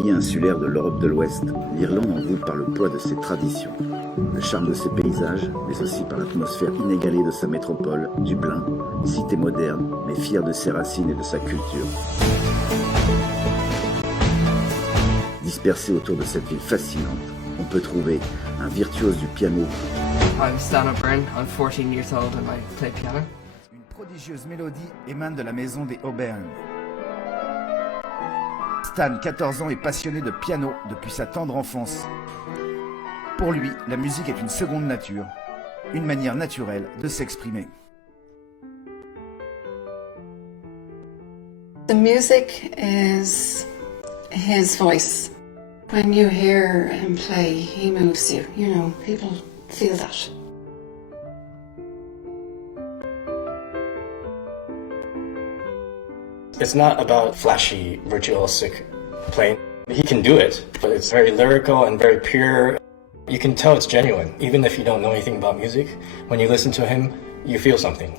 Pays insulaire de l'Europe de l'Ouest, l'Irlande envoûte par le poids de ses traditions, le charme de ses paysages, mais aussi par l'atmosphère inégalée de sa métropole, Dublin, cité moderne, mais fière de ses racines et de sa culture. Dispersé autour de cette ville fascinante, on peut trouver un virtuose du piano. I'm Stan O Beirne, I'm 14 years old and I play piano. Une prodigieuse mélodie émane de la maison des O Beirne. Stan, 14 ans, est passionné de piano depuis sa tendre enfance. Pour lui, la musique est une seconde nature, une manière naturelle de s'exprimer. The music is his voice. When you hear him play, he moves you. You know, people feel that. It's not about flashy, virtuosic playing. He can do it, but it's very lyrical and very pure. You can tell it's genuine. Even if you don't know anything about music, when you listen to him, you feel something.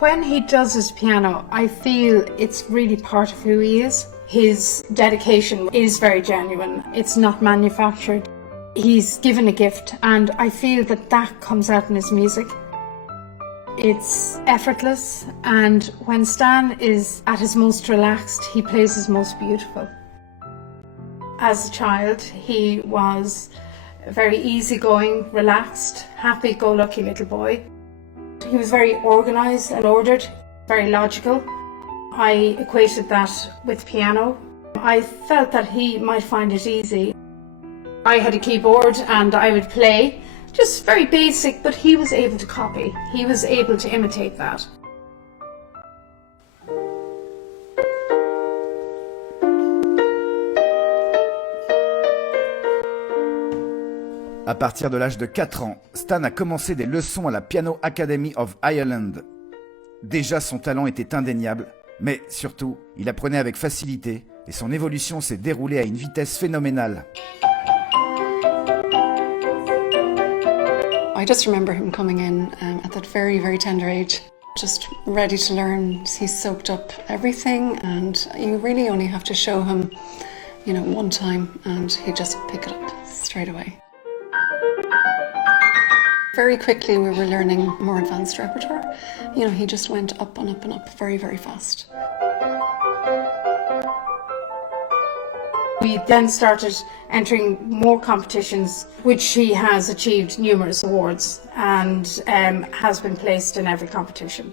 When he does his piano, I feel it's really part of who he is. His dedication is very genuine. It's not manufactured. He's given a gift, and I feel that that comes out in his music. It's effortless, and when Stan is at his most relaxed, he plays his most beautiful. As a child, he was a very easygoing, relaxed, happy-go-lucky little boy. He was very organised and ordered, very logical. I equated that with piano. I felt that he might find it easy. I had a keyboard and I would play, just very basic, but he was able to copy. He was able to imitate that. À partir de l'âge de 4 ans, Stan a commencé des leçons à la Piano Academy of Ireland. Déjà, son talent était indéniable, mais surtout, il apprenait avec facilité et son évolution s'est déroulée à une vitesse phénoménale. I just remember him coming in at that very, very tender age, just ready to learn. He's soaked up everything, and you really only have to show him, you know, one time, and he'd just pick it up straight away. Very quickly we were learning more advanced repertoire. You know, he just went up and up and up very, very fast. We then started entering more competitions, which he has achieved numerous awards and has been placed in every competition.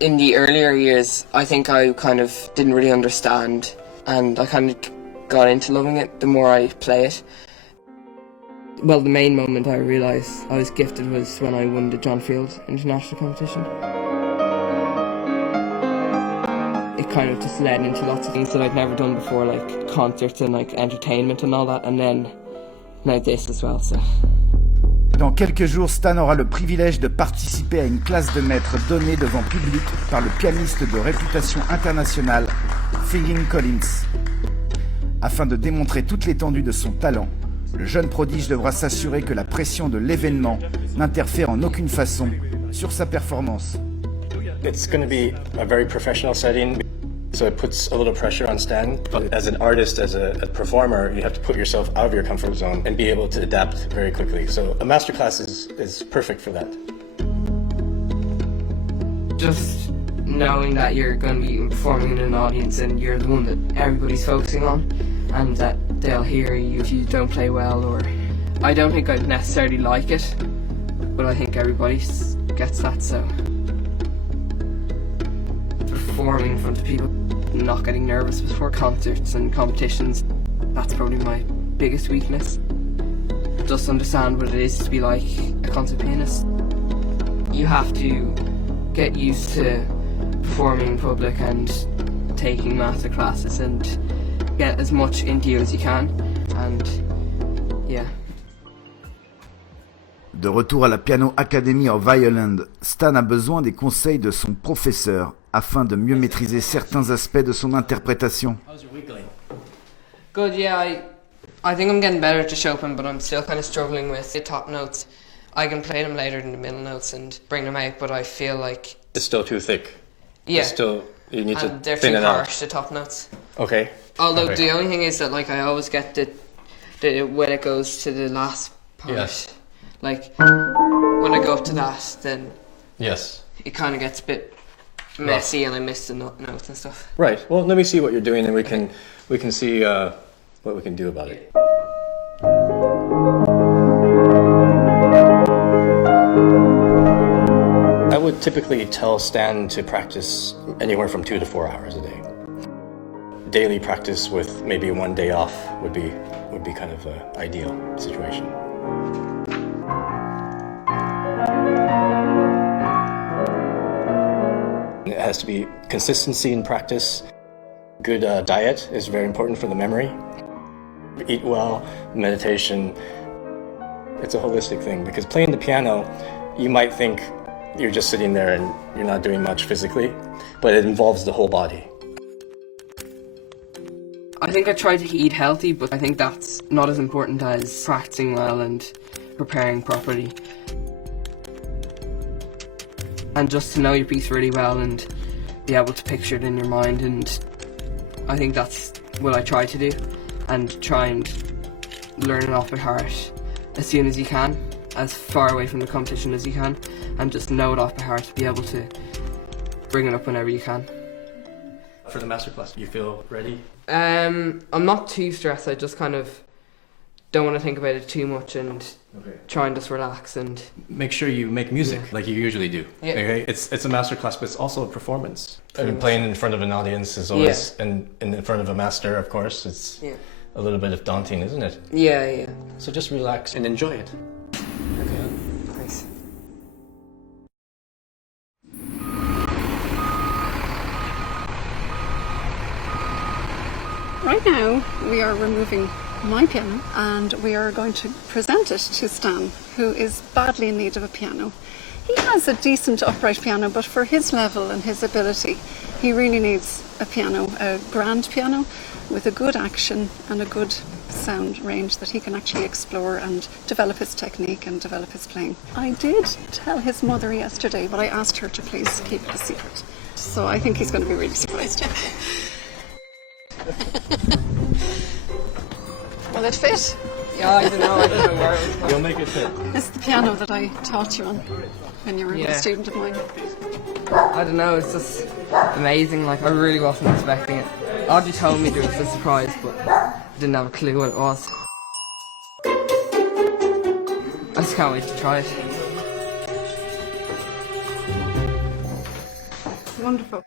In the earlier years, I think I kind of didn't really understand, and I kind of got into loving it the more I play it. Well, the main moment I realised I was gifted was when I won the John Field International Competition. It kind of just led into lots of things that I'd never done before, like concerts and like entertainment and all that, and then now this as well. So. Dans quelques jours, Stan aura le privilège de participer à une classe de maître donnée devant public par le pianiste de réputation internationale, Phil Collins. Afin de démontrer toute l'étendue de son talent, le jeune prodige devra s'assurer que la pression de l'événement n'interfère en aucune façon sur sa performance. It's going to be a very professional setting, so it puts a little pressure on Stan. But as an artist, as a performer, you have to put yourself out of your comfort zone and be able to adapt very quickly. So a masterclass is perfect for that. Just knowing that you're going to be performing in an audience and you're the one that everybody's focusing on, and that they'll hear you if you don't play well, or I don't think I'd necessarily like it, but I think everybody gets that. So performing in front of people, not getting nervous before concerts and competitions, that's probably my biggest weakness. Just understand what it is to be like a concert pianist. You have to get used to performing in public and taking master classes and get as much into you as you can, and yeah. De retour à la Piano Academy of Ireland, Stan a besoin des conseils de son professeur afin de mieux maîtriser certains aspects de son interprétation. Good, yeah, I think I'm getting better at the Chopin, but I'm still kind of struggling with the top notes. I can play them later than the middle notes and bring them out, but I feel like It's still too thick. Yeah. It's still, you need And to they're thin too it out. harsh, the top notes. Okay. Although Okay. the only thing is that like I always get the when it goes to the last part, Yes. like when I go up to that, then Yes. it kind of gets a bit messy and I miss the notes and stuff. Right. Well, let me see what you're doing, and we can see what we can do about it. I would typically tell Stan to practice anywhere from 2 to 4 hours a day. Daily practice with maybe one day off would be kind of an ideal situation. It has to be consistency in practice. Good diet is very important for the memory. Eat well, meditation. It's a holistic thing because playing the piano, you might think you're just sitting there and you're not doing much physically, but it involves the whole body. I think I try to eat healthy, but I think that's not as important as practicing well and preparing properly. And just to know your piece really well and be able to picture it in your mind, and I think that's what I try to do, and try and learn it off by heart as soon as you can, as far away from the competition as you can, and just know it off by heart to be able to bring it up whenever you can. For the masterclass, you feel ready? I'm not too stressed, I just kind of don't want to think about it too much and try and just relax and... Make sure you make music like you usually do. Yeah. Okay? It's a masterclass, but it's also a performance. And playing in front of an audience is always, and in front of a master, of course, it's a little bit of daunting, isn't it? Yeah. So just relax and enjoy it. Okay, thanks. Right now, we are removing my piano and we are going to present it to Stan, who is badly in need of a piano. He has a decent upright piano, but for his level and his ability, he really needs a piano, a grand piano with a good action and a good sound range that he can actually explore and develop his technique and develop his playing. I did tell his mother yesterday, but I asked her to please keep it a secret. So I think he's going to be really surprised. Will it fit? Yeah, I don't know where it was. You'll make it fit. This is the piano that I taught you on when you were a student of mine. I don't know, it's just amazing, like I really wasn't expecting it. Archie told me there was a surprise, but I didn't have a clue what it was. I just can't wait to try it. Wonderful.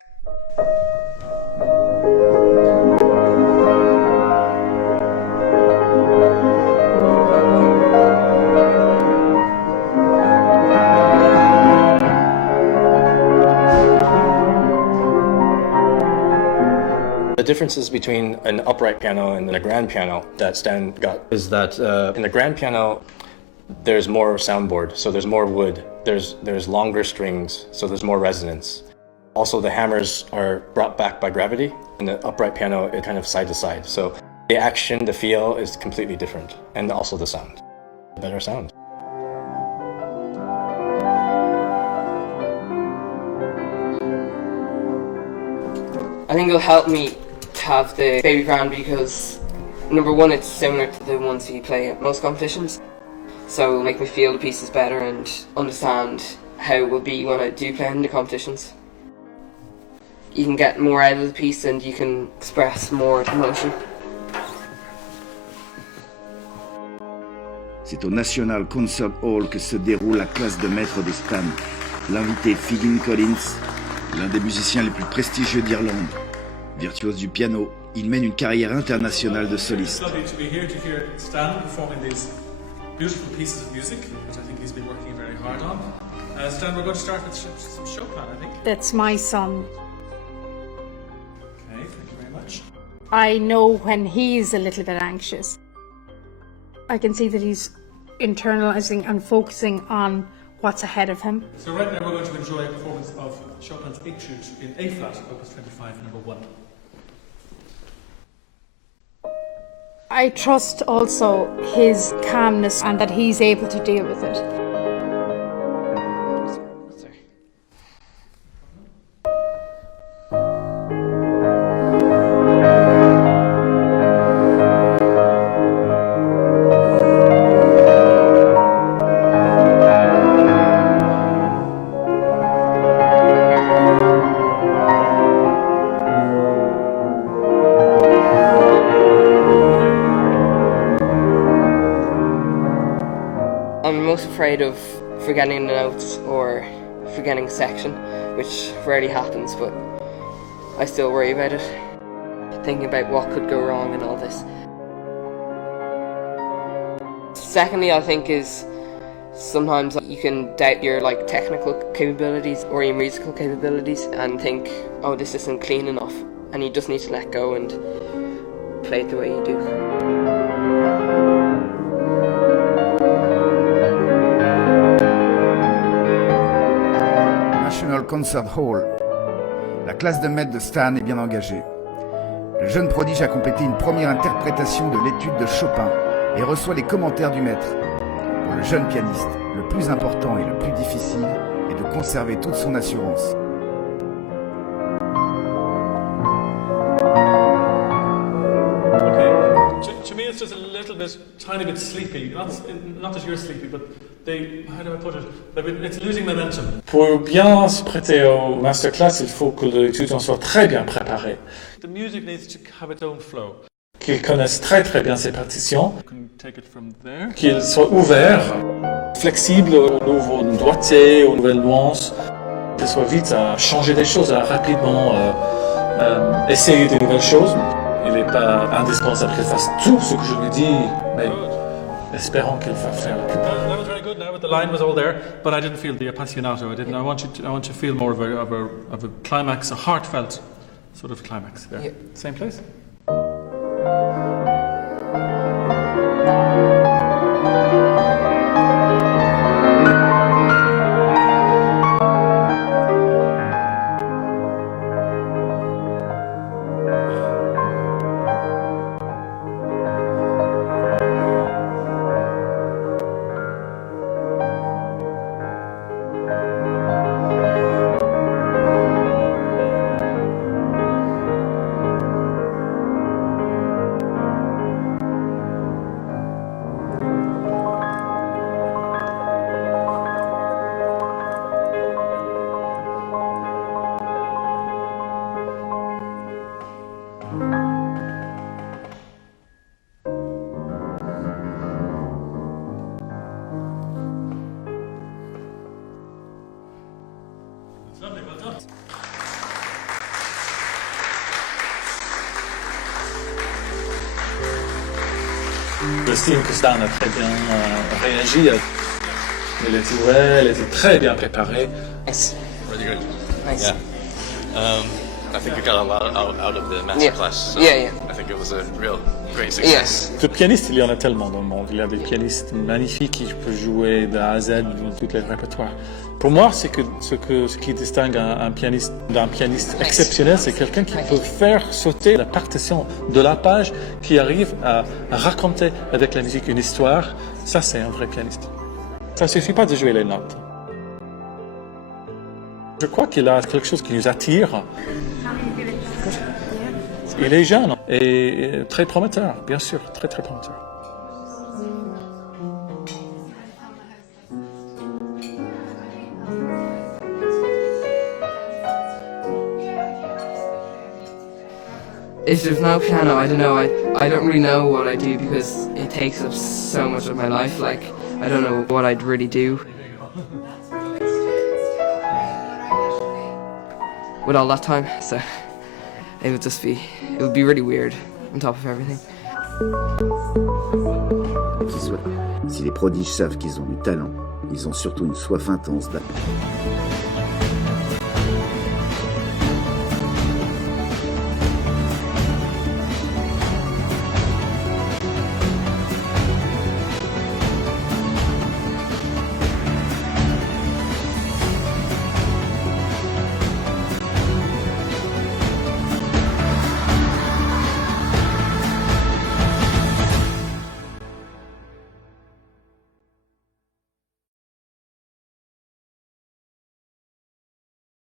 The differences between an upright piano and a grand piano that Stan got is that in the grand piano, there's more soundboard, so there's more wood. There's longer strings, so there's more resonance. Also, the hammers are brought back by gravity. In the upright piano, it's kind of side to side. So the action, the feel is completely different, and also the sound. Better sound. I think it'll help me to have the baby grand because number one, it's similar to the ones you play at most competitions. So it'll make me feel the pieces better and understand how it will be when I do play in the competitions. You can get more out of the piece and you can express more emotion. C'est au National Concert Hall que se déroule la classe de maître de Stan. L'invité Figgin Collins, l'un des musiciens les plus prestigieux d'Irlande. Virtuose du piano, il mène une carrière internationale de soliste. It's lovely to be here to hear Stan performing these beautiful pieces of music, which I think he's been working very hard on. Stan, we're going to start with some Chopin, I think. That's my son. Okay, thank you very much. I know when he's a little bit anxious. I can see that he's internalizing and focusing on what's ahead of him. So right now we're going to enjoy a performance of Chopin's Etude in A flat, opus 25, number 1. I trust also his calmness and that he's able to deal with it. afraid of forgetting the notes or forgetting a section, which rarely happens, but I still worry about it, thinking about what could go wrong in all this. Secondly, I think is sometimes you can doubt your technical capabilities or your musical capabilities and think, oh, this isn't clean enough, and you just need to let go and play it the way you do. National Concert Hall. La classe de maître de Stan est bien engagée. Le jeune prodige a complété une première interprétation de l'étude de Chopin et reçoit les commentaires du maître. Pour le jeune pianiste, le plus important et le plus difficile est de conserver toute son assurance. To me, it's just a little bit, tiny bit sleepy. Not that you're sleepy, but how do I put it? It's losing momentum. Pour bien se prêter au masterclass, il faut que l'étudiant soit très bien préparé. The music needs to have its own flow. Qu'il connaisse très très bien ses partitions. You can take it from there. Qu'il soit ouvert, flexible aux nouveaux doigtés, aux nouvelles nuances. Qu'il soit vite à changer des choses, à rapidement essayer de nouvelles choses. Il n'est pas indispensable qu'il fasse tout ce que je lui dis, mais espérons qu'il va faire la plupart. That was very good now, but the line was all there, but I didn't feel the appassionato. I want you to feel more of a climax, a heartfelt sort of climax there. Yeah. Same place? Lovely, well done. J'estime que Stan a très bien réagi. Elle était très bien préparée. Nice. Really good. Nice. Yeah. I think we got a lot out of the masterclass. So Yeah. I think it was a real great success. Yes. De pianistes, il y en a tellement dans le monde. Il y a des pianistes magnifiques qui peuvent jouer de A à Z dans tous les répertoires. Pour moi, ce qui distingue un pianiste d'un pianiste exceptionnel, c'est quelqu'un qui peut faire sauter la partition de la page, qui arrive à raconter avec la musique une histoire. Ça, c'est un vrai pianiste. Ça ne suffit pas de jouer les notes. Je crois qu'il a quelque chose qui nous attire. Il est jeune et très prometteur, bien sûr, très très prometteur. If there's no piano, I don't know, I don't really know what I do because it takes up so much of my life. Like, I don't know what I'd really do with all that time, so it would be really weird on top of everything. Si les prodiges savent qu'ils ont du talent, ils ont surtout une soif intense d'apprendre.